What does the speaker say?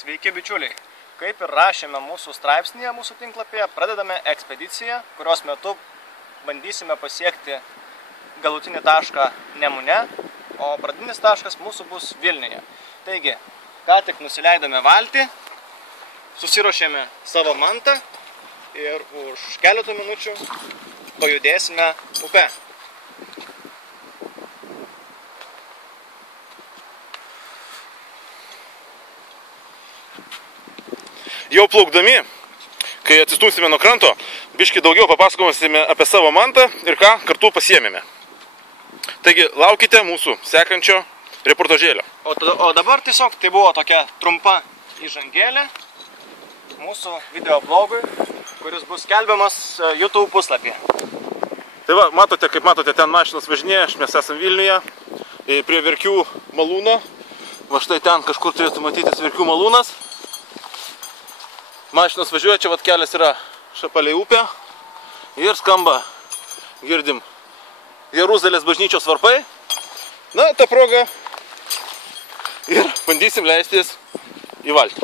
Sveiki bičiuliai! Kaip ir rašėme mūsų straipsnėje, mūsų tinklapyje, pradedame ekspediciją, kurios metu bandysime pasiekti galutinį tašką Nemune, o pradinis taškas mūsų bus Vilniuje. Taigi, ką tik nusileidome valtį, susiruošėme savo mantą ir už keletų minučių pajudėsime upe. Jau plaukdami, kai atsistumsime nuo kranto, biškį daugiau papasakosime apie savo mantą ir ką kartu pasiėmėme. Taigi, laukite mūsų sekančio reportažėlio. O dabar tiesiog tai buvo tokia trumpa įžangėlė mūsų videoblogui, kuris bus skelbiamas YouTube puslapyje. Tai va, matote, kaip matote, ten mašinos važinėja, mes esam Vilniuje, prie Verkių malūno. Va štai ten kažkur turėtų matytis Verkių malūnas. Mašinos važiuoja, čia vat kelias yra palei upę ir skamba, girdim, Jeruzalės bažnyčios varpai. Na, ta proga ir bandysim leistis į valtį.